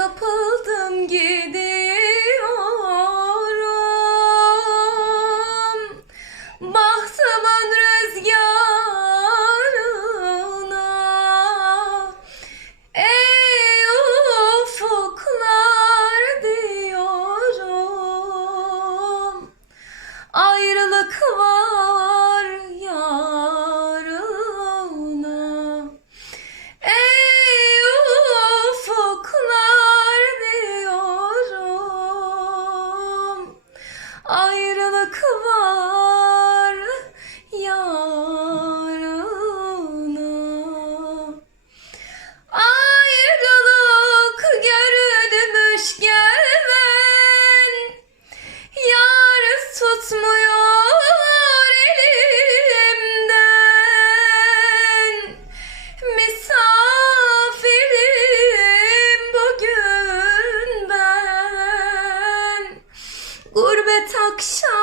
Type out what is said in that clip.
Kapıldım gidiyorum. Bahtımın rüzgarına. Ey ufuklar diyorum. Ayrılık var Ayrılık var yarına. Ayrılık görülmüşken Yar tutmuyor elimden. Misafirim bugün ben. Gurbet akşam